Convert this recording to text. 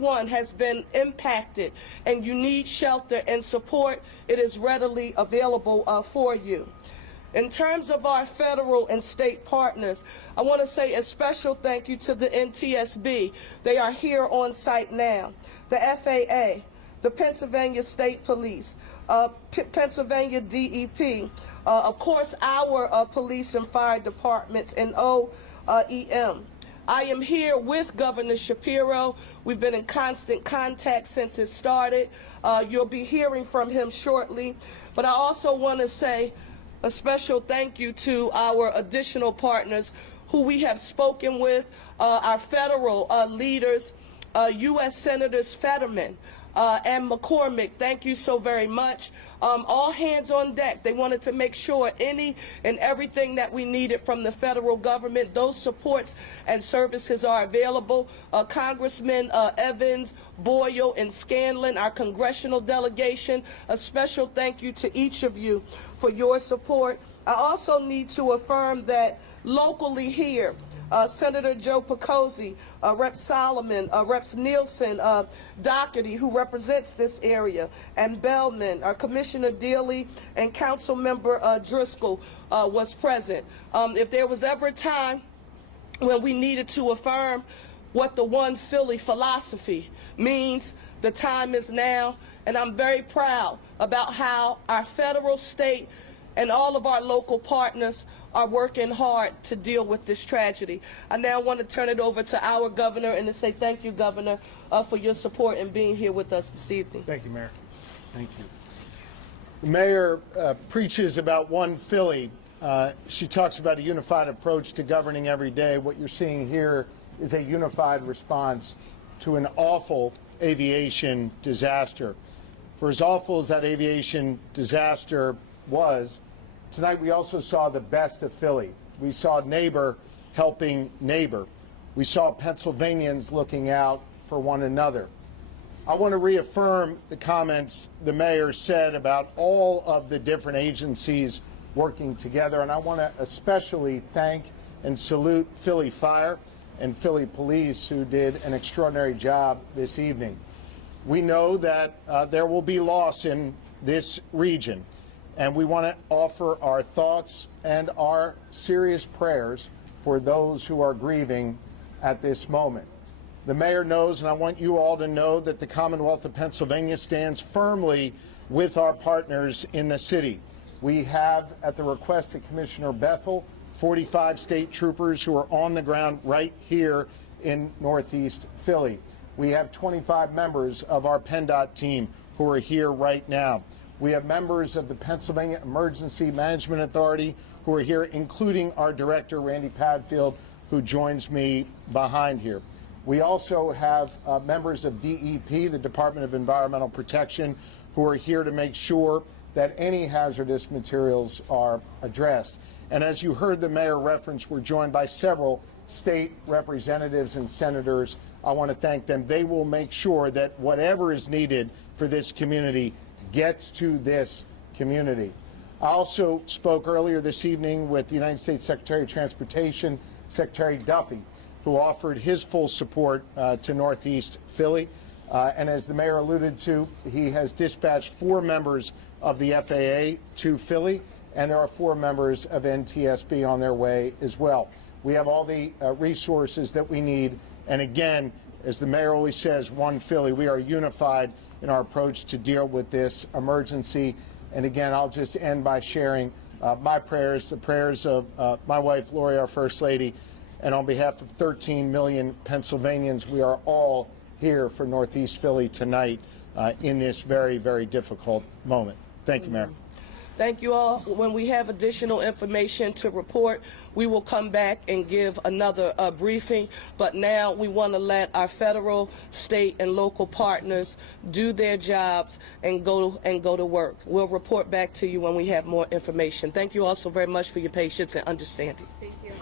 anyone has been impacted and you need shelter and support, it is readily available for you. In terms of our federal and state partners, I want to say a special thank you to the NTSB. They are here on site now. The FAA, the Pennsylvania State Police, Pennsylvania DEP, of course our police and fire departments, and OEM. I am here with Governor Shapiro. We've been in constant contact since it started. You'll be hearing from him shortly. But I also want to say a special thank you to our additional partners who we have spoken with, our federal leaders, U.S. Senators Fetterman and McCormick. Thank you so very much. All hands on deck. They wanted to make sure any and everything that we needed from the federal government, those supports and services are available. Congressman Evans, Boyle, and Scanlon, our congressional delegation, a special thank you to each of you for your support. I also need to affirm that locally here, Senator Joe Picozzi, Rep. Solomon, Reps. Nielsen, Doherty, who represents this area, and Bellman, Commissioner Dealey, and Council Member Driscoll was present. If there was ever a time when we needed to affirm what the One Philly philosophy means, the time is now, and I'm very proud about how our federal, state, and all of our local partners are working hard to deal with this tragedy. I now want to turn it over to our governor and to say thank you, Governor, for your support and being here with us this evening. Thank you, Mayor. Thank you. The mayor preaches about One Philly. She talks about a unified approach to governing every day. What you're seeing here is a unified response to an awful aviation disaster. For as awful as that aviation disaster was, tonight we also saw the best of Philly. We saw neighbor helping neighbor. We saw Pennsylvanians looking out for one another. I want to reaffirm the comments the mayor said about all of the different agencies working together, and I want to especially thank and salute Philly Fire and Philly Police, who did an extraordinary job this evening. We know that there will be loss in this region, and we want to offer our thoughts and our serious prayers for those who are grieving at this moment. The mayor knows, and I want you all to know, that the Commonwealth of Pennsylvania stands firmly with our partners in the city. We have, at the request of Commissioner Bethel, 45 state troopers who are on the ground right here in Northeast Philly. We have 25 members of our PennDOT team who are here right now. We have members of the Pennsylvania Emergency Management Authority who are here, including our director, Randy Padfield, who joins me behind here. We also have members of DEP, the Department of Environmental Protection, who are here to make sure that any hazardous materials are addressed. And as you heard the mayor reference, we're joined by several state representatives and senators. I want to thank them. They will make sure that whatever is needed for this community gets to this community. I also spoke earlier this evening with the United States Secretary of Transportation, Secretary Duffy, who offered his full support to Northeast Philly. And as the mayor alluded to, he has dispatched 4 members of the FAA to Philly, and there are 4 members of NTSB on their way as well. We have all the resources that we need. And again, as the mayor always says, One Philly, we are unified in our approach to deal with this emergency. And again, I'll just end by sharing my prayers, the prayers of my wife, Lori, our First Lady, and on behalf of 13 million Pennsylvanians, we are all here for Northeast Philly tonight in this very, very difficult moment. Thank you, Mayor. Thank you all. When we have additional information to report, we will come back and give another briefing. But now we want to let our federal, state, and local partners do their jobs and go to work. We'll report back to you when we have more information. Thank you all so very much for your patience and understanding. Thank you.